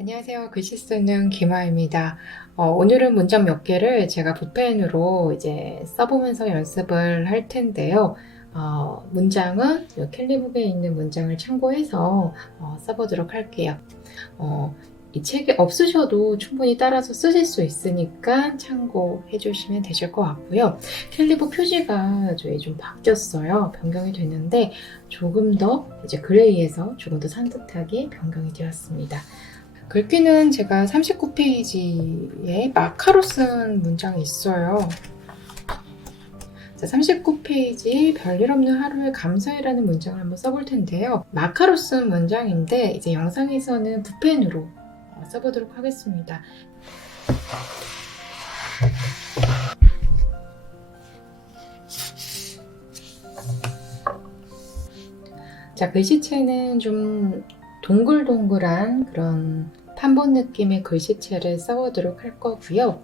안녕하세요. 글씨 쓰는 김아입니다. 오늘은 문장 몇 개를 제가 붓펜으로 이제 써보면서 연습을 할 텐데요. 문장은 이 캘리북에 있는 문장을 참고해서 써보도록 할게요. 이 책이 없으셔도 충분히 따라서 쓰실 수 있으니까 참고해 주시면 되실 것 같고요. 캘리북 표지가 저희 좀 바뀌었어요. 변경이 됐는데 조금 더 이제 그레이에서 조금 더 산뜻하게 변경이 되었습니다. 글귀는 제가 39페이지에 마카로 쓴 문장이 있어요. 39페이지 별일 없는 하루에 감사해라는 문장을 한번 써볼 텐데요. 마카로 쓴 문장인데 이제 영상에서는 붓펜으로 써보도록 하겠습니다. 자, 글씨체는 좀 동글동글한 그런 판본 느낌의 글씨체를 써보도록 할 거고요.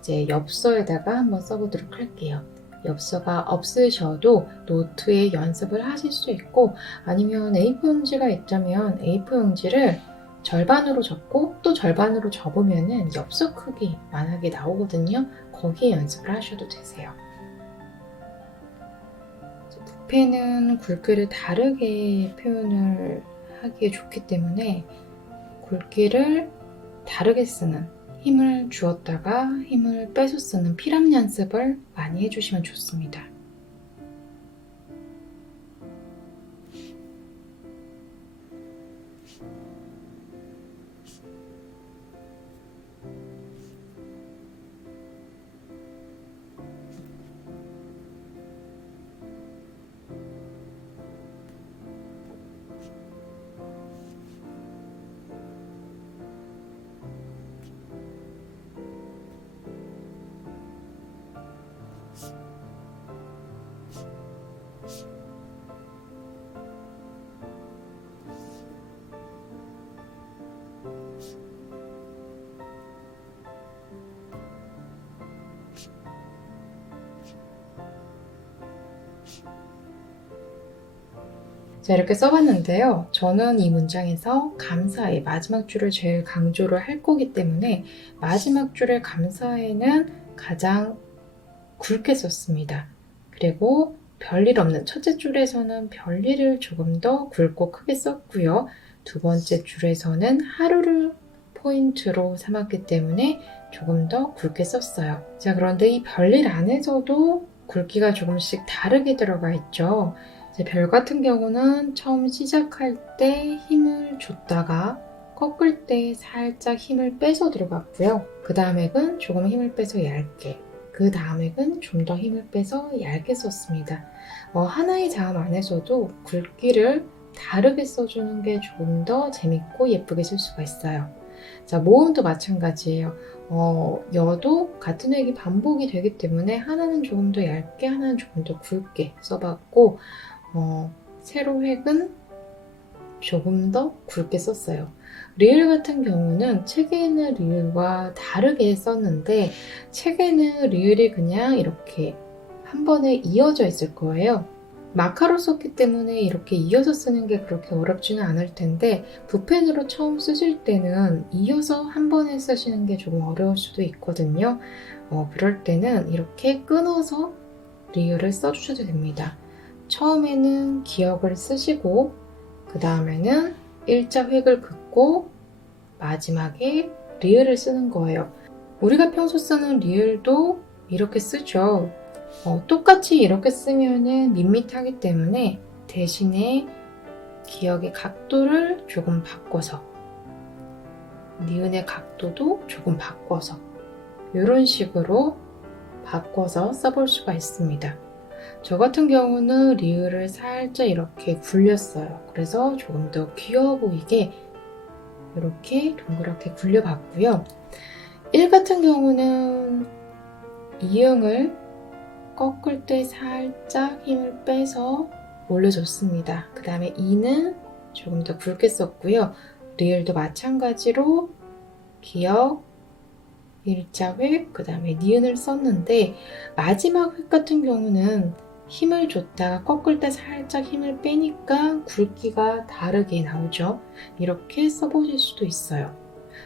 이제 엽서에다가 한번 써보도록 할게요. 엽서가 없으셔도 노트에 연습을 하실 수 있고, 아니면 A4 용지가 있다면 A4 용지를 절반으로 접고 또 절반으로 접으면은 엽서 크기 만약에 나오거든요. 거기에 연습을 하셔도 되세요. 붓펜은 굵기를 다르게 표현을 하기에 좋기 때문에 굵기를 다르게 쓰는, 힘을 주었다가 힘을 빼서 쓰는 필압 연습을 많이 해주시면 좋습니다. 자, 이렇게 써봤는데요. 저는 이 문장에서 감사의 마지막 줄을 제일 강조를 할 거기 때문에 마지막 줄의 감사에는 가장 굵게 썼습니다. 그리고 별일 없는 첫째 줄에서는 별일을 조금 더 굵고 크게 썼고요. 두 번째 줄에서는 하루를 포인트로 삼았기 때문에 조금 더 굵게 썼어요. 자, 그런데 이 별일 안에서도 굵기가 조금씩 다르게 들어가 있죠. 별 같은 경우는 처음 시작할 때 힘을 줬다가 꺾을 때 살짝 힘을 빼서 들어갔고요. 그 다음 액은 조금 힘을 빼서 얇게, 그 다음 액은 좀 더 힘을 빼서 얇게 썼습니다. 하나의 자음 안에서도 굵기를 다르게 써주는 게 조금 더 재밌고 예쁘게 쓸 수가 있어요. 자, 모음도 마찬가지예요. 여도 같은 액이 반복이 되기 때문에 하나는 조금 더 얇게, 하나는 조금 더 굵게 써봤고, 세로 획은 조금 더 굵게 썼어요. 리을 같은 경우는 책에 있는 리을과 다르게 썼는데, 책에는 리을이 그냥 이렇게 한 번에 이어져 있을 거예요. 마카로 썼기 때문에 이렇게 이어서 쓰는 게 그렇게 어렵지는 않을 텐데, 붓펜으로 처음 쓰실 때는 이어서 한 번에 쓰시는 게 조금 어려울 수도 있거든요. 그럴 때는 이렇게 끊어서 리을을 써주셔도 됩니다. 처음에는 기역을 쓰시고 그 다음에는 일자 획을 긋고 마지막에 리을을 쓰는 거예요. 우리가 평소 쓰는 리을도 이렇게 쓰죠. 똑같이 이렇게 쓰면은 밋밋하기 때문에 대신에 기역의 각도를 조금 바꿔서, 니은의 각도도 조금 바꿔서 이런 식으로 바꿔서 써볼 수가 있습니다. 저 같은 경우는 리을을 살짝 이렇게 굴렸어요. 그래서 조금 더 귀여워 보이게 이렇게 동그랗게 굴려봤고요. 1 같은 경우는 이응을 꺾을 때 살짝 힘을 빼서 올려줬습니다. 그 다음에 2는 조금 더 굵게 썼고요. 리을도 마찬가지로 기역, 일자 획, 그 다음에 니은을 썼는데 마지막 획 같은 경우는 힘을 줬다가 꺾을 때 살짝 힘을 빼니까 굵기가 다르게 나오죠. 이렇게 써보실 수도 있어요.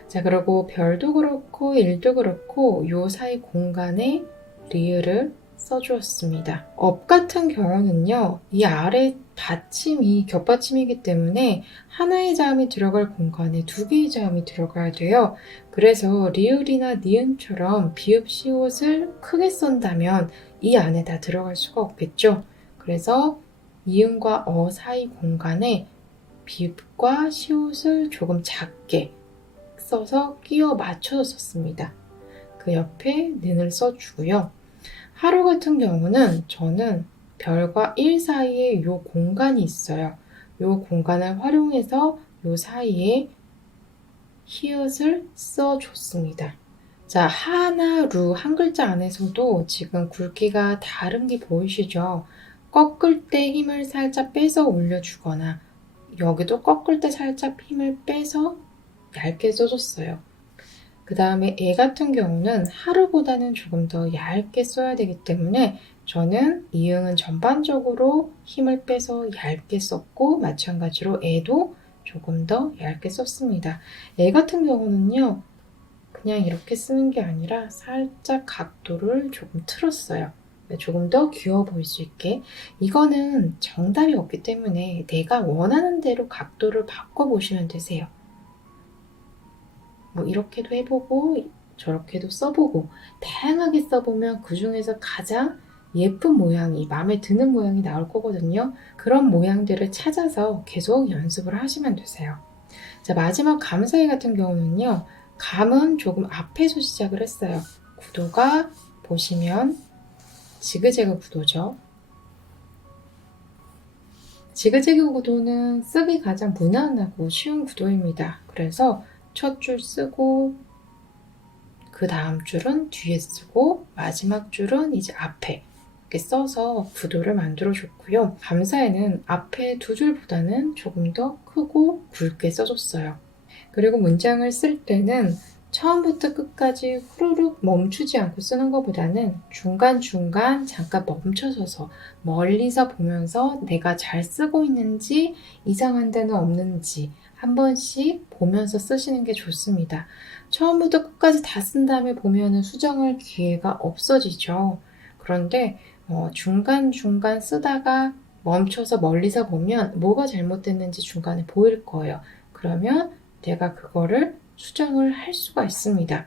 자, 그리고 별도 그렇고 일도 그렇고 요 사이 공간에 리을을 써주었습니다. 업 같은 경우는요, 이 아래 받침이 겹받침이기 때문에 하나의 자음이 들어갈 공간에 두 개의 자음이 들어가야 돼요. 그래서 리을이나 니은처럼 비읍 시옷을 크게 쓴다면 이 안에 다 들어갈 수가 없겠죠. 그래서 이음과 어 사이 공간에 비읍과 시옷을 조금 작게 써서 끼워 맞춰서 썼습니다. 그 옆에 는을 써주고요. 하루 같은 경우는 저는 별과 1 사이에 이 공간이 있어요. 이 공간을 활용해서 이 사이에 히읗을 써줬습니다. 자, 하나, 루 한 글자 안에서도 지금 굵기가 다른 게 보이시죠? 꺾을 때 힘을 살짝 빼서 올려주거나 여기도 꺾을 때 살짝 힘을 빼서 얇게 써줬어요. 그 다음에 애 같은 경우는 하루보다는 조금 더 얇게 써야 되기 때문에 저는 이응은 전반적으로 힘을 빼서 얇게 썼고 마찬가지로 애도 조금 더 얇게 썼습니다. 애 같은 경우는요, 그냥 이렇게 쓰는 게 아니라 살짝 각도를 조금 틀었어요. 조금 더 귀여워 보일 수 있게. 이거는 정답이 없기 때문에 내가 원하는 대로 각도를 바꿔보시면 되세요. 뭐 이렇게도 해보고 저렇게도 써보고 다양하게 써보면 그 중에서 가장 예쁜 모양이 마음에 드는 모양이 나올 거거든요. 그런 모양들을 찾아서 계속 연습을 하시면 되세요. 자, 마지막 감사해 같은 경우는요, 감은 조금 앞에서 시작을 했어요. 구도가 보시면 지그재그 구도죠. 지그재그 구도는 쓰기 가장 무난하고 쉬운 구도입니다. 그래서 첫 줄 쓰고 그 다음 줄은 뒤에 쓰고 마지막 줄은 이제 앞에 이렇게 써서 구도를 만들어 줬고요. 감사에는 앞에 두 줄보다는 조금 더 크고 굵게 써줬어요. 그리고 문장을 쓸 때는 처음부터 끝까지 후루룩 멈추지 않고 쓰는 것보다는 중간중간 잠깐 멈춰서서 멀리서 보면서 내가 잘 쓰고 있는지 이상한 데는 없는지 한 번씩 보면서 쓰시는 게 좋습니다. 처음부터 끝까지 다 쓴 다음에 보면은 수정할 기회가 없어지죠. 그런데 중간중간 쓰다가 멈춰서 멀리서 보면 뭐가 잘못됐는지 중간에 보일 거예요. 그러면 내가 그거를 수정을 할 수가 있습니다.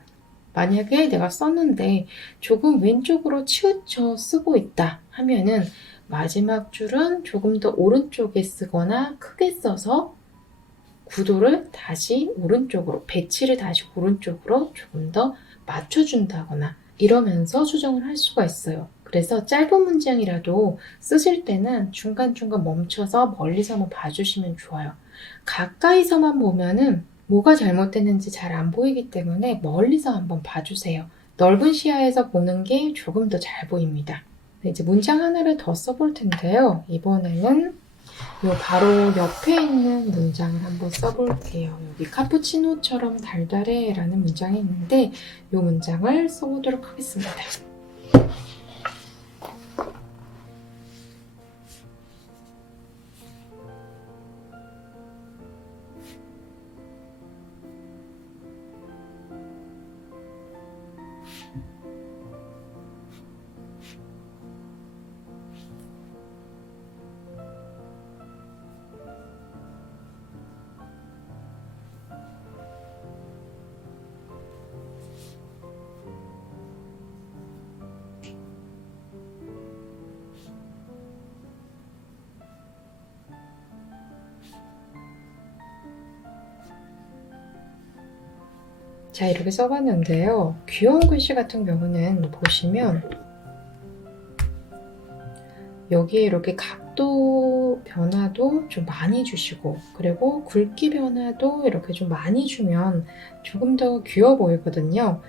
만약에 내가 썼는데 조금 왼쪽으로 치우쳐 쓰고 있다 하면은 마지막 줄은 조금 더 오른쪽에 쓰거나 크게 써서 구도를 다시 오른쪽으로, 배치를 다시 오른쪽으로 조금 더 맞춰준다거나 이러면서 수정을 할 수가 있어요. 그래서 짧은 문장이라도 쓰실 때는 중간중간 멈춰서 멀리서 한번 봐주시면 좋아요. 가까이서만 보면은 뭐가 잘못됐는지 잘 안 보이기 때문에 멀리서 한번 봐주세요. 넓은 시야에서 보는 게 조금 더 잘 보입니다. 이제 문장 하나를 더 써볼 텐데요. 이번에는 바로 옆에 있는 문장을 한번 써볼게요. 여기 카푸치노처럼 달달해 라는 문장이 있는데 이 문장을 써보도록 하겠습니다. 자, 이렇게 써봤는데요. 귀여운 글씨 같은 경우는 보시면 여기에 이렇게 각도 변화도 좀 많이 주시고 그리고 굵기 변화도 이렇게 좀 많이 주면 조금 더 귀여워 보이거든요.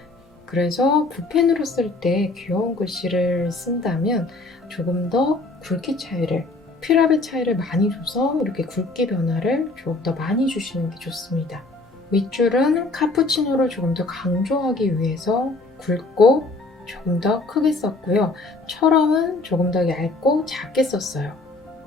그래서 붓펜으로 쓸 때 귀여운 글씨를 쓴다면 조금 더 굵기 차이를, 필압의 차이를 많이 줘서 이렇게 굵기 변화를 조금 더 많이 주시는 게 좋습니다. 윗줄은 카푸치노를 조금 더 강조하기 위해서 굵고 조금 더 크게 썼고요. 처럼은 조금 더 얇고 작게 썼어요.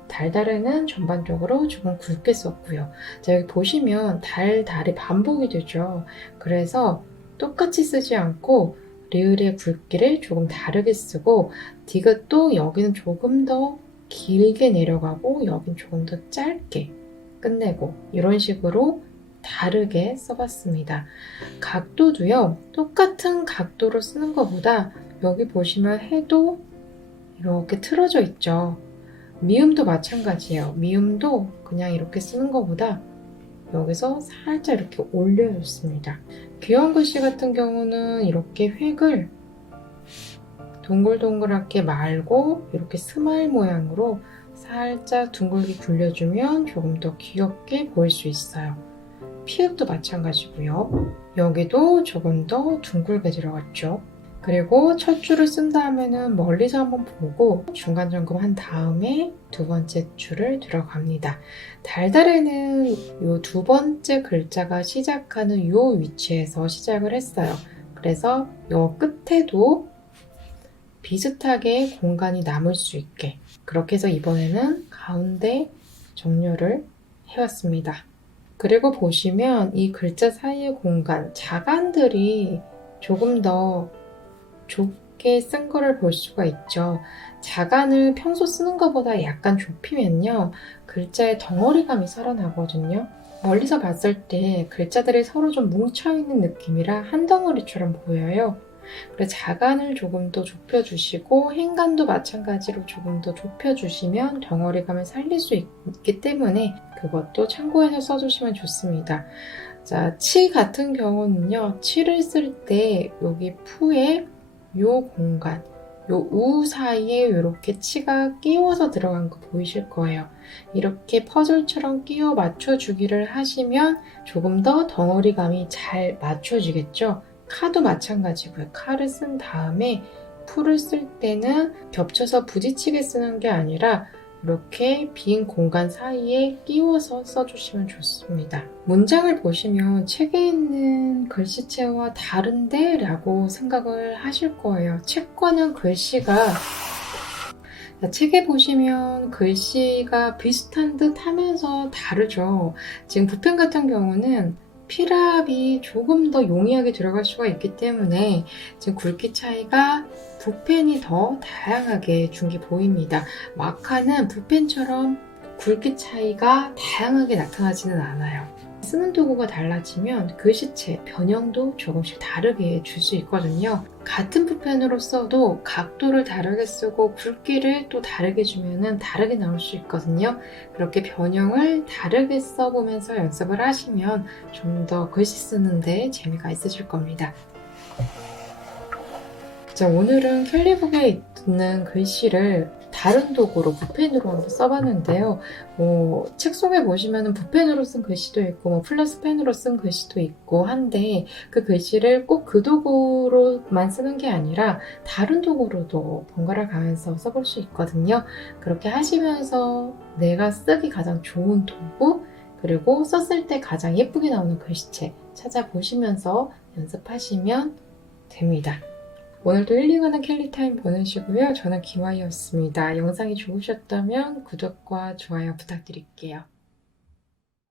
달달에는 전반적으로 조금 굵게 썼고요. 자, 여기 보시면 달달이 반복이 되죠. 그래서 똑같이 쓰지 않고 리을의 굵기를 조금 다르게 쓰고 디귿도 여기는 조금 더 길게 내려가고 여긴 조금 더 짧게 끝내고 이런 식으로 다르게 써봤습니다. 각도도요, 똑같은 각도로 쓰는 것보다 여기 보시면 해도 이렇게 틀어져 있죠. 미음도 마찬가지예요. 미음도 그냥 이렇게 쓰는 것보다 여기서 살짝 이렇게 올려줬습니다. 귀여운 글씨 같은 경우는 이렇게 획을 동글동글하게 말고 이렇게 스마일 모양으로 살짝 둥글게 굴려주면 조금 더 귀엽게 보일 수 있어요. 피읍도 마찬가지고요. 여기도 조금 더 둥글게 들어갔죠. 그리고 첫 줄을 쓴 다음에는 멀리서 한번 보고 중간 점검한 다음에 두 번째 줄을 들어갑니다. 달달에는 이 두 번째 글자가 시작하는 이 위치에서 시작을 했어요. 그래서 이 끝에도 비슷하게 공간이 남을 수 있게 그렇게 해서 이번에는 가운데 정렬을 해왔습니다. 그리고 보시면 이 글자 사이의 공간, 자간들이 조금 더 좁게 쓴 거를 볼 수가 있죠. 자간을 평소 쓰는 것보다 약간 좁히면요, 글자의 덩어리감이 살아나거든요. 멀리서 봤을 때 글자들이 서로 좀 뭉쳐있는 느낌이라 한 덩어리처럼 보여요. 그래서 자간을 조금 더 좁혀주시고 행간도 마찬가지로 조금 더 좁혀주시면 덩어리감을 살릴 수 있기 때문에 그것도 참고해서 써주시면 좋습니다. 자, 치 같은 경우는요, 치를 쓸 때 여기 푸에 요 공간, 요 우 사이에 이렇게 치가 끼워서 들어간 거 보이실 거예요. 이렇게 퍼즐처럼 끼워 맞춰주기를 하시면 조금 더 덩어리감이 잘 맞춰지겠죠. 카도 마찬가지고요. 카를 쓴 다음에 풀을 쓸 때는 겹쳐서 부딪히게 쓰는 게 아니라 이렇게 빈 공간 사이에 끼워서 써주시면 좋습니다. 문장을 보시면 책에 있는 글씨체와 다른데? 라고 생각을 하실 거예요. 책과는 글씨가 책에 보시면 글씨가 비슷한 듯 하면서 다르죠. 지금 붓펜 같은 경우는 필압이 조금 더 용이하게 들어갈 수가 있기 때문에 지금 굵기 차이가 붓펜이 더 다양하게 준 게 보입니다. 마카는 붓펜처럼 굵기 차이가 다양하게 나타나지는 않아요. 쓰는 도구가 달라지면 글씨체, 변형도 조금씩 다르게 줄 수 있거든요. 같은 붓펜으로 써도 각도를 다르게 쓰고 굵기를 또 다르게 주면 다르게 나올 수 있거든요. 그렇게 변형을 다르게 써보면서 연습을 하시면 좀 더 글씨 쓰는데 재미가 있으실 겁니다. 자, 오늘은 캘리북에 있는 글씨를 다른 도구로 붓펜으로 한번 써봤는데요. 책 속에 보시면 붓펜으로 쓴 글씨도 있고 플러스펜으로 쓴 글씨도 있고 한데 그 글씨를 꼭 그 도구로만 쓰는 게 아니라 다른 도구로도 번갈아 가면서 써볼 수 있거든요. 그렇게 하시면서 내가 쓰기 가장 좋은 도구 그리고 썼을 때 가장 예쁘게 나오는 글씨체 찾아보시면서 연습하시면 됩니다. 오늘도 힐링하는 캘리타임 보내시고요. 저는 김아이였습니다. 영상이 좋으셨다면 구독과 좋아요 부탁드릴게요.